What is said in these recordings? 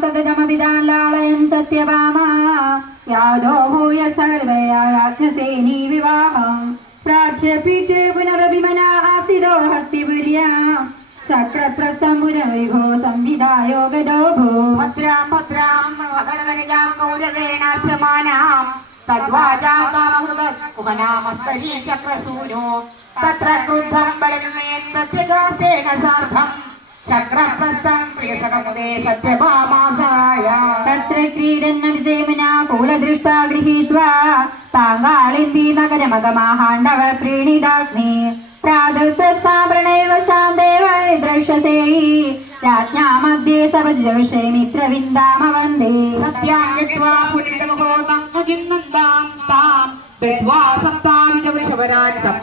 സതതമപിതാലാളയൻ സത്യഭാമ. യാദോ ഭൂയ സർവയാജ്ഞസേനീ വിവാഹം. പ്രാർത്ഥ്യപീഠേ പുനരഭിമനാ ആസ്ഥിതോ ഹസ്തിപുര്യ സക്രപ്രസ്ഥംബുരവിഭോ സംവിധായോ ഗതോ ഭൂ. ഭദ്രാം ഭദ്രാം ഭഗവനജാം ഗൗരവേണാർത്ഥ്യമാനാം തദ്വാചാം കാമഹൃത കുഹനാമസ്തരീ ചക്രസൂനോ. തത്ര ക്രുദ്ധം ബലന്മയൻ പ്രത്യഗാസ്തേന സാർദ്ധം ചക്രപ്രസ്ഥം പ്രിയസകമുദേ സത്യഭാമാസായ. തത്ര ക്രീഡന്ന വിജയമുനാ കൂലദൃഷ്ടാ ഗൃഹീത്വാ പാങ്കാളിന്തി നഗരമഗമാഹാണ്ഡവ പ്രീണിതാഗ്നി. പ്രാതസ്ഥാപണൈവ ശാന്തേവൈ ദ്രക്ഷസേയി. രാജ്ഞാ മധ്യേ സവജഗഷേ മിത്രവിന്ദാമ വന്ദേ സത്യാം യത്വാ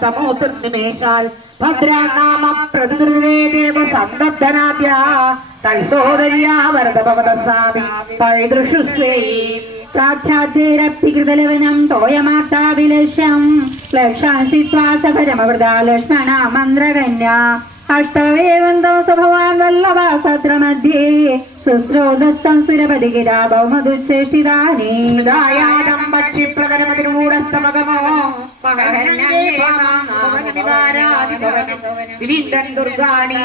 വൃഷവരാൻ സപ്തമോത്തിർനിമേഷാൽ ഭദ്രാം നാമ പ്രതിദുരിതേ ദേവ സന്ദബ്ധനാദ്യ തൽസോദര്യാ വരദഭവതസാമി പൈതൃഷുസ്വേ അഷ്ടവേവന്തം സ്വഭവാൻ വല്ലഭാസത്ര മധ്യേ ശുശ്രോതസ്ഥം സുരപതി ഗിരാ ബൗമതുച്ഛേഷ്ടിതാനി ഹൃദായാദം പക്ഷി പ്രകടമതിരൂഢസ്തമകമോ വിവിധൻ ദുർഗാണി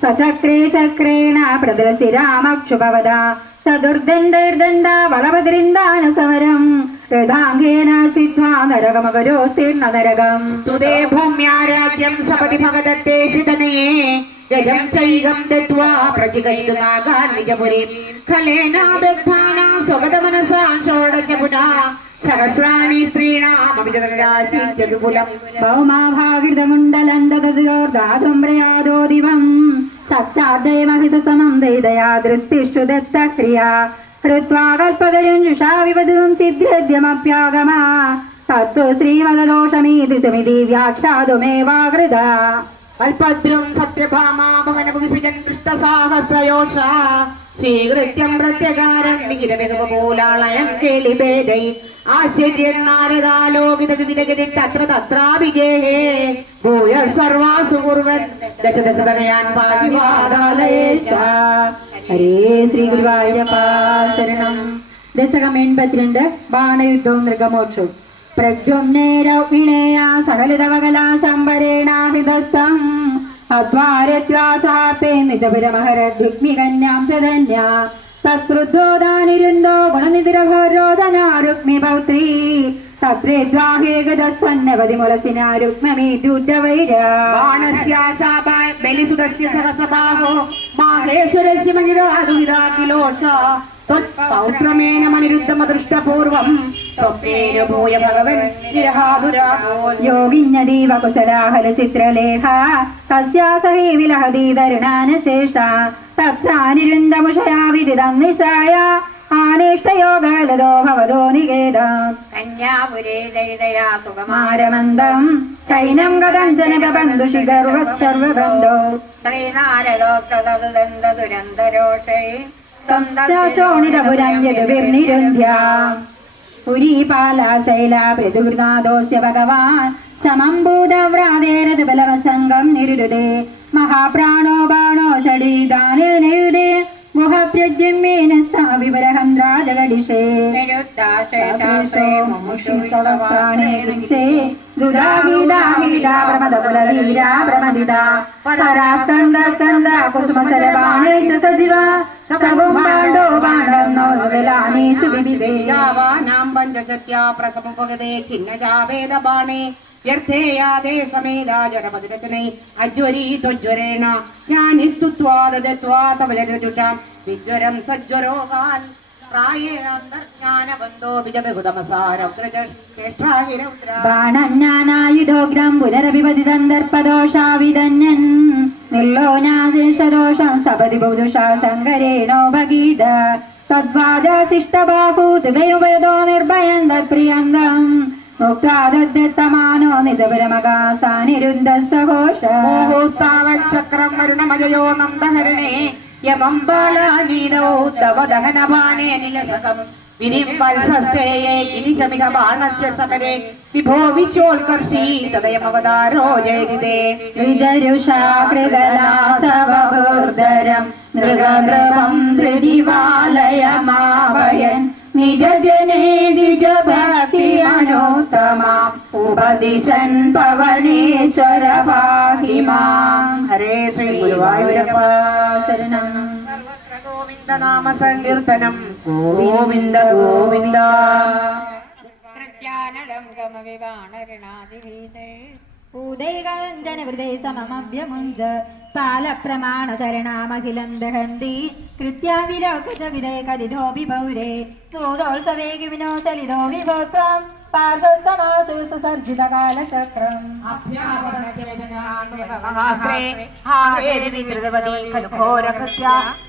സചക്രേ ചക്രേണ പ്രദർശി രാമക്ഷുഭവദ ചതുർദണ്ഡൈർദണ്ഡ വളപദ്രിന്ദാന സമരം രഥാംഗേന ചിത്വാ നരകമകരോസ്തീർണ നരകം തുതേ ഭൂമ്യാരാജ്യം സപതി ഭഗതത്തെ ചിതനയേ యజం చైగం దత్వా ప్రతికైలు నాగా నిజపురి ఖలేనాభ్యర్థానా స్వగత మనసా షోడశపుటా సహస్రాణి స్త్రీణామవిజరాశీచవిపులం భౌమాభాగృతమండలం దదయోర్దాసంభ్రయాదో దివం సప్తార్థయమహితసమం దయదయా దృష్టిషు దత్త క్రియా హృత్వా కల్పగరుంజుషా వివధుం తత్తు శ్రీమగదోషమీతి సమితి വ്യാഖ്യാതുമേവാകൃത അൽപദ്രം സത്യഭാമാ ഭവനഭുജൻ പൃഷ്ടസാഹസ്രയോഷ സ്വീകൃത്യം പ്രത്യകാരം വിഹിതമിതപോലാളയം കേളിഭേദൈ. ആശ്ചര്യം നാരദാലോകിത വിവിധഗതി തത്ര തത്രാഭിജേഹേ ഭൂയ സർവാസു കുർവൻ ദശദശതനയാൻ പാതാളയേശ. ഹരേ ശ്രീ ഗുരുവായൂരപ്പ ശരണം. ദശകം എൺപത്തിരണ്ട് ബാണയുദ്ധവും മൃഗമോക്ഷവും. പ്രദ്യുമ്നേരൗമിണേയ സകലിതവകലാ സംവരേണാഹിതസ്ഥം അദ്വാരത്വാസാത്തെ നിജപുരമഹരദ്വിഗ്മികന്യാം ചതന്യ തത്കൃദ്ധോദാനിരുന്തോ ഗുണനിധിരഭരോധന രുക്മി പൗത്രീ തത്രേദ്വാഹേകതസ്തന്നവതി മുലസിന രുക്മമീ बलिसुदस्य ബലിസുതസ്യ സഹസ്രബാഹോ മാഹേശ്വരസ്യ മഹിതാതുവിതാ കിലോഷ പൗത്രമേന മനിരുദ്ധമദൃഷ്ടപൂർവം സ്വപ്നേന ഭൂയ ഭഗവൻ നിരഹാതുരാഗോ യോഗിന്യദീവ കുശലാഹല ചിത്രലേഖ തസ്യാ സഹേ വിലഹതി തരുണാനശേഷ തത്രാനിരുന്തമുഷയാ വിദിതം നിശായ ആനേഷ്ടയോഗലതോ ഭവതോ നികേത കന്യാപുരേ ദൈതയാ സുഖമാ മാരമന്ദം ചൈനം ഗതഞ്ജന ബന്ധുഷി ഗർവ സർവബന്ധോ ശ്രീനാരദോക്തദുരന്തരോഷേ ശോണിതപുരം യദുർനിരുന്ധ്യ പുരീപാലാശൈല പ്രതികൃതാദോസ്യ ഭഗവാൻ സമംഭൂതവ്രാതേരത് ബലവസംഗം നിരുരുതേ. മഹാപ്രാണോ ബാണോ ചടീദാനയുതേ ഗുഹപ്രജ്യമ്മേന സ്ഥാപിപരഹന്ത്രാജഗടിഷേ നിരുദ്ധാശേഷാശ്രേ മുമുഷുസ്തവസ്ത്രാണി യാവാനാം പഞ്ചശത്യാ പ്രസമുപഗതേ ഛിന്നജാവേദബാണേ വ്യർത്ഥേ യാതേ സമേതാ ജനപതിരചനൈ. അജ്വരീ ത്വജ്വരേണ. ജ്ഞാനിസ്തുത്വാ ദദത്വാ തവ ജനജുഷാം तव സജ്വരോഗാൻ പ്രായേണാന്തർജ്ഞാനബന്ധോ വിജബഹുതമസാരൗദ്രജേഷ്ഠാഹിരൗദ്ര ബാണജ്ഞാനായുധോഗ്രം പുനരഭിപതിതന്തർപ്പദോഷാവിധന്യൻ നിർലോനാശേഷദോഷം സപതി ബഹുദുഷാ സങ്കരേണോ ഭഗീത തദ്വാദശിഷ്ടബാഹൂതയുപയതോ നിർഭയം തത്പ്രിയന്തം മുക്താദത്തമാനോ നിജപരമകാസാനിരുദ്ധ സഘോഷ ചക്രം വരുണമജയോ നന്ദഹരണേ യമം ബാലാനീനോ ദഹനപാനേ നിലസകം വിനിവത്സസ്തേയെ ഗിരിശമിക ബാണസ്യ സമരെ. വിഭോ വിശ്വോത്കർഷി തദയമവതാരോ ജയതിതേ നൃഗനൃപം ഹൃദിവാലയമാവയൻ നിജജനേ ദ്വിജഭക്തി അനുത്തമാം ഉപദിശൻ പവനേശ്വര പാഹി മാം ഹരേ ശ്രീ ഗുരുവായൂരപ്പ ശരണം. സർവത്ര ഗോവിന്ദ നാമ സങ്കീർത്തനം ഗോവിന്ദ. ഗോവിന്ദ കൃത്യാനലം ഗമവിവാണരണാതിരീതേ ഭൂതൈകാഞ്ജനവൃതേ സമമഭ്യമുഞ്ച പാലപ്രമാണചരണാമഖിലം ദഹന്തി കൃത്യാവിലോകജഗിരേ കലിതോപി പൗരേ ഭൂതോത്സവേ കിമിനോ ചലിതോ വിഭോത്വം ഖലു ഘോരകൃത്യ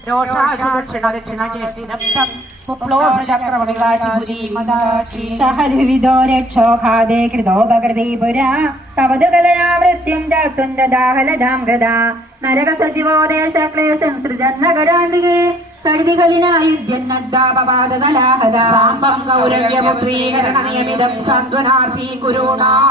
രോഷാശു ദക്ഷിണ രക്ഷോഘാതേ കൃതോപകൃതി പുരാ കവതുകലയാ മൃത്യും ജാത്തും ദാഹലജാം ഗദാ നരക സജീവോ ദേശക്ലേശം സൃജന്നഗരാന്തികേ സാന്ത്വനാർത്ഥി മോചയാമോ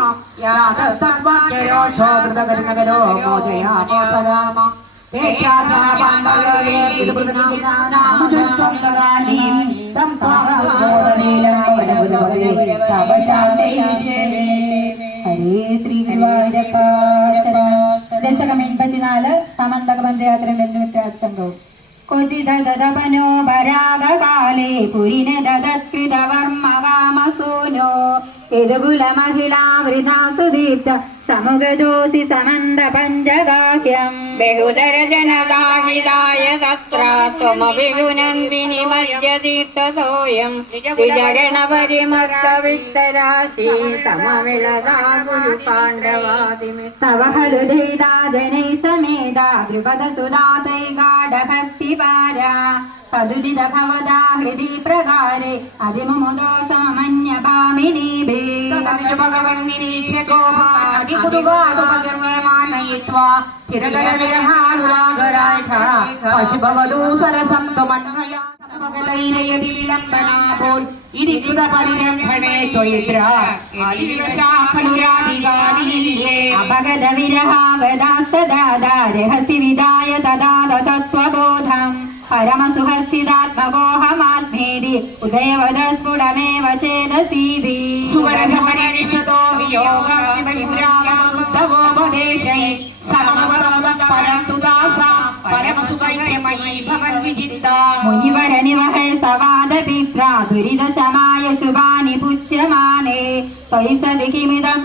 ദശകം എൺപത്തിനാല്. സമന്തക പഞ്ചയാത്രം ബന്ധുമിത്രാർത്ഥം ക്വചിദതപനോ പരാഗകാലേ പുരിന ദദത്കൃതവർമ്മകാമസൂനോ യദുകുല മഹിളാവൃതാസുദീപ്ത സുദീപ്ത സമുഗദോസി സമന്ത പഞ്ചഗാഹ്യം. ബഹുതര ജനതാഹിതായ തത്ര ത്വമഭിഗുനന്ദിനി മധ്യതീർത്ഥതോയം വിജഗണപരിമർത്തവിത്തരാശി സമവിളതാ ഗുരു പാണ്ഡവാദിമി തവ ഹലു ദൈതാ ജനൈ സമേത ദ്രുപദ സുദാതൈ ഗാഢഭക്തിപാരാ पदुदिदभवदा हृदि प्रगारे अधिमुमुदो सामान्य भामिनीभे तदर्य भगवन्निरीक्ष्य गोमानधिपुदुगादुपगर्वमानयित्वा चिरदर विरहानुरागरायथ पशुभवदु सरसं त्वमन्वया भगतैरयति विलम्बनापोल् इति कृतपरिरम्भणे त्वयित्र आदिविवशा खलु राधिगानि अभगदविरहा वदास्तदादारे हसि हरमसुहच्चिदात्मगोऽहमात्मेति उदयवदस्फुटमेव चेदसीति सुवरसमणिनिषतो वियोगाग्निपरिभ्रामोपदेशै मुनिवरनिवहै सवादपित्रा। दुरिदशमाय शुभानि पुच्यमाने। त्वयि सदि किमिदं